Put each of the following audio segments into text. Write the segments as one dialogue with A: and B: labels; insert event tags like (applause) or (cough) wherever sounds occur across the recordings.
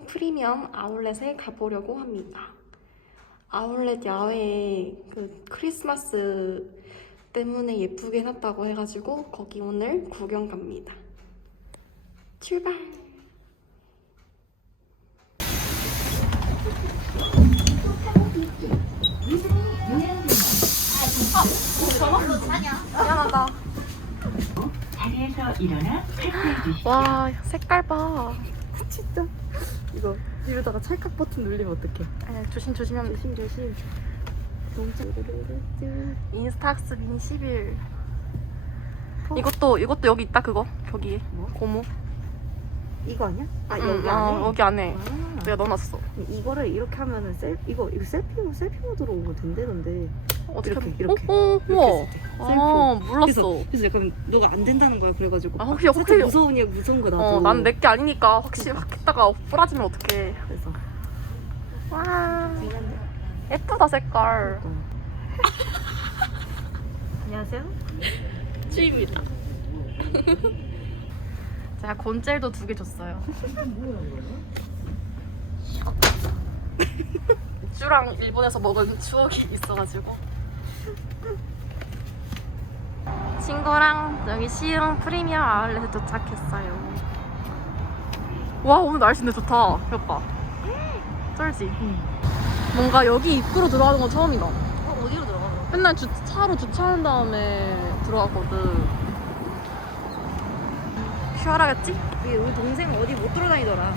A: 프리미엄 아울렛에 가보려고 합니다. 아울렛 야외에 그 크리스마스 때문에 예쁘게 해놨다고 해가지고 거기 오늘 구경 갑니다. 출발! 미안하다.
B: 자리에서 일어나 체크해 주시오.
A: 와 색깔 봐.
C: 진짜 이거 이러다가 찰칵 버튼 눌리면 어떡해
A: 아, 조심 조심 하면 돼.
C: 조심 조심
A: 인스타엑스 미니 11. 이것도 이것도 여기 있다 그거 거기
C: 뭐?
A: 고무.
C: 이거 아니야? 아
A: 응,
C: 여기
A: 어,
C: 안에?
A: 여기 안에
C: 아,
A: 내가 넣어놨어.
C: 이거를 이렇게 하면은 셀 이거 이거 셀피 셀피 모드로 오면 된대던데
A: 어떻게
C: 이렇게,
A: 하면-
C: 이렇게.
A: 어, 어,
C: 이렇게. 했을 때.
A: 아 몰랐어.
C: 그래서, 그래서 약간 너가 안 된다는 거야 그래가지고
A: 아, 혹시-
C: 살짝
A: 혹시-
C: 무서우냐 무서운 거 나도
A: 어, 난 내 게 아니니까 확실히 확 했다가 부러지면 어떡해.
C: 그래서
A: 와, 예쁘다 색깔. (laughs)
C: 안녕하세요
A: 쥐입니다. (laughs) 제가 곤젤도 두 개 줬어요. (laughs) 쭈랑 일본에서 먹은 추억이 있어가지고. 친구랑 여기 시흥 프리미엄 아울렛에 도착했어요. 와 오늘 날씨 근데 좋다. 예뻐. 쩔지? 뭔가 여기 입구로 들어가는 건 처음이다.
C: 어, 어디로 들어가?
A: 맨날 주, 차로 주차한 다음에 들어갔거든. 슈얼하겠지?
C: 우리, 우리 동생 어디 못 돌아다니더라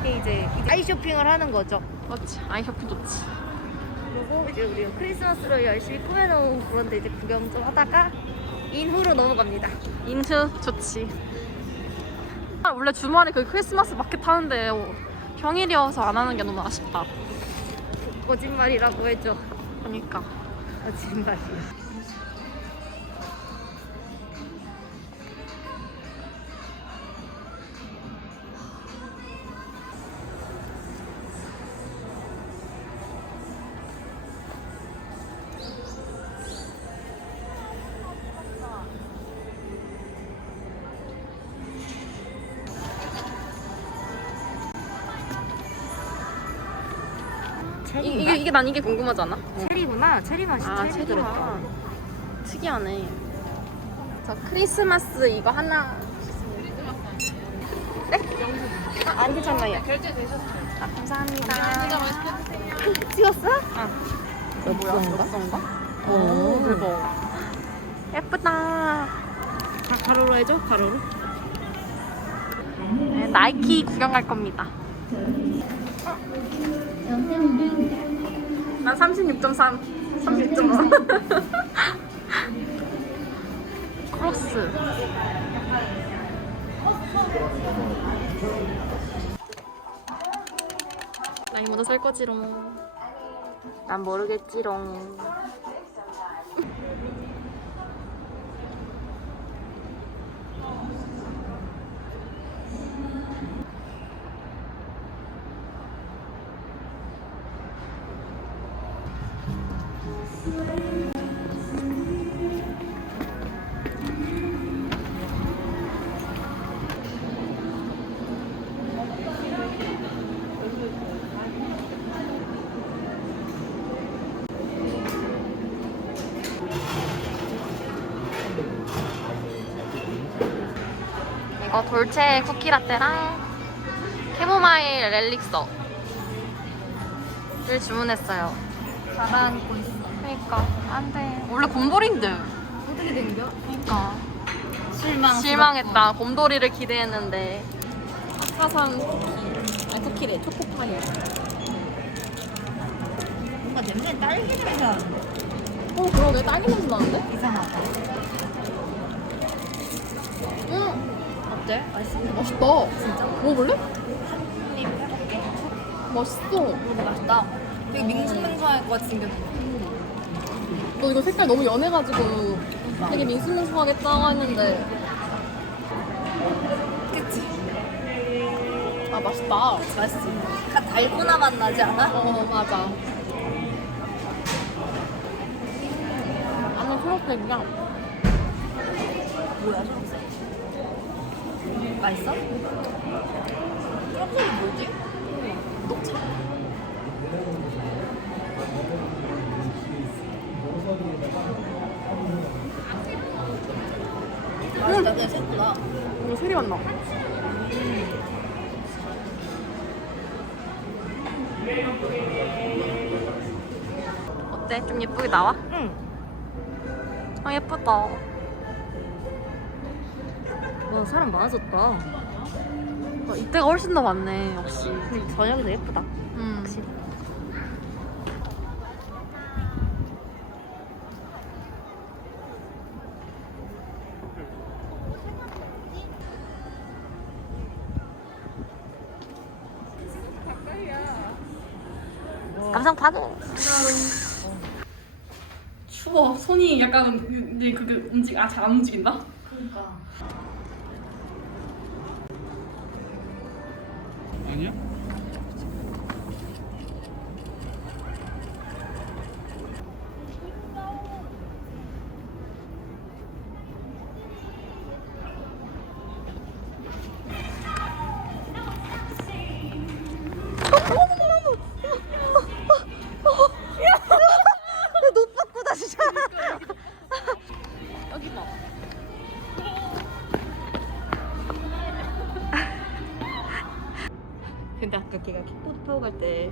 C: 이게 이제 아이 쇼핑을 하는 거죠
A: 맞지. 아이 쇼핑 좋지.
C: 그리고 이제 우리가 크리스마스로 열심히 꾸며놓은 그런 데 이제 구경 좀 하다가 인후로 넘어갑니다
A: 인트 좋지. 아, 원래 주말에 그 크리스마스 마켓 하는데 어, 평일이어서 안 하는 게 너무 아쉽다.
C: 거짓말이라고 해줘
A: 그러니까.
C: 거짓말이야
A: 이, 이게 이게 난 이게 궁금하지 않아?
C: 체리구나 체리 맛이
A: 아,
C: 체리
A: 체리
C: 들었다
A: 맛. 특이하네. 저 크리스마스 이거 하나. 네? 아, 안 괜찮나요? 아, 감사합니다. (laughs)
C: 찍었어?
A: 아, 이거 뭐야? 엽서인가? 오,
C: 오.
A: 대박. 예쁘다.
C: 가, 가로로 해줘 가로로
A: 네, 나이키 구경 갈 겁니다. 난 36.3, 36.5. (laughs) 크로스. 나이 먼저 살 거지롱.
C: 난 모르겠지롱
A: 이거 돌체 쿠키 라떼랑 캐모마일 렐릭서를 주문했어요.
C: 가라앉고 있어
A: 그러니까 안 돼. 원래 곰돌인데.
C: 어떻게 된겨?
A: 그러니까
C: 실망
A: 실망했다. 곰돌이를 기대했는데. 아까 산 쿠키. 아니 쿠키래. 초코파이.
C: 뭔가 냄새 딸기 냄새 나는데
A: 어 그러게 딸기 냄새 나는데?
C: 이상하다
A: 응.
C: 어때? 맛있어?
A: 맛있다.
C: 진짜?
A: 먹어볼래?
C: 한입 해볼게
A: 맛있어.
C: 맛있다 되게 밍숭맹숭할 것 같이 생겼네
A: 너 이거 색깔 너무 연해가지고 되게 밍숭밍숭하게 짜고 했는데
C: 그치?
A: 아 맛있다.
C: 그치 맛있지 약간 달고나 맛 나지 않아?
A: 어 맞아. 안에 초록색이랑
C: 뭐야 초록색 맛있어?
A: 트러플이 뭐지? 녹차?
C: 맛있다. 그냥 새우다.
A: 이거 소리 맛나. 어때? 좀 예쁘게 나와?
C: 응.
A: 아 예쁘다.
C: 와 사람 많아졌다.
A: 어, 이때가 훨씬 더 많네 역시.
C: 저녁이 더 예쁘다.
A: 감상 파도.
D: 추워. 손이 약간 이제 그게 움직 아잘 안 움직인다.
C: 그러니까. 근데 아까 걔가 킥보드 타고 갈때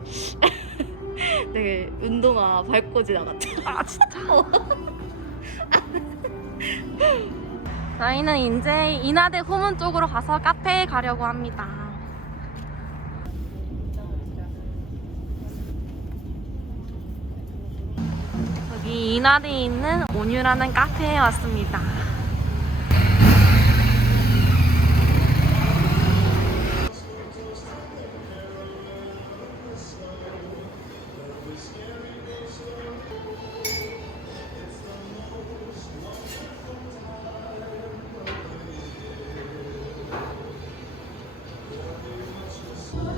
C: (laughs) 되게 운동화 밟고 지나갔다.
A: 아 진짜. (laughs) 저희는 이제 인하대 후문 쪽으로 가서 카페에 가려고 합니다. 여기 인하대에 있는 온유라는 카페에 왔습니다.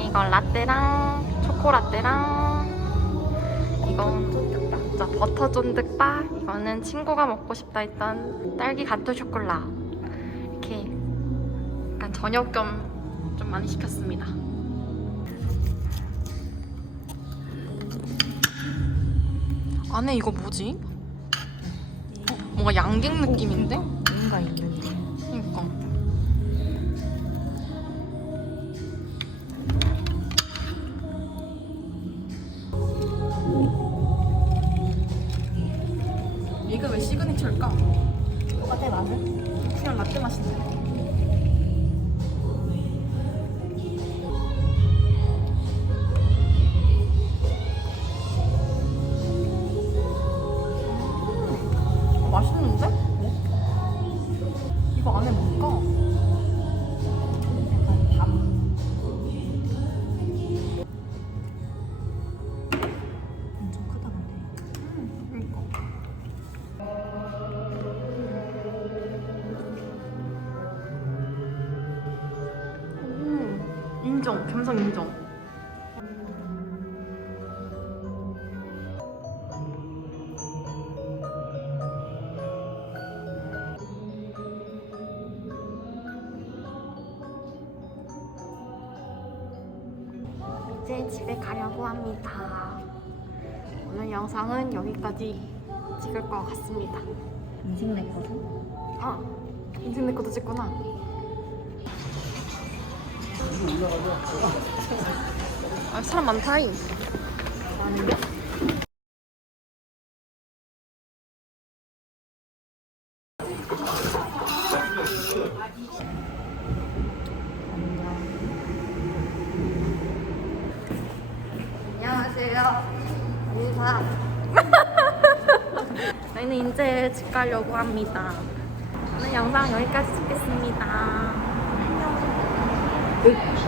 A: 이건 라떼랑 초코라떼랑 이건 쫀득바 자 버터 쫀득바. 이거는 친구가 먹고 싶다 했던 딸기 가토 쇼콜라. 이렇게 약간 저녁 겸 좀 많이 시켰습니다 안에 이거 뭐지? 어, 뭔가 양갱 느낌인데?
C: 뭔가 있는
A: 인정, 감성 인정. 이제 집에 가려고 합니다. 오늘 영상은 여기까지 찍을 것 같습니다.
C: 인생 냈거든.
A: 아, 인생 내 것도 찍구나. 아, 사람 많다잉. (laughs) 저희는 이제 집 가려고 합니다. 오늘 영상 여기까지 찍겠습니다. 안녕.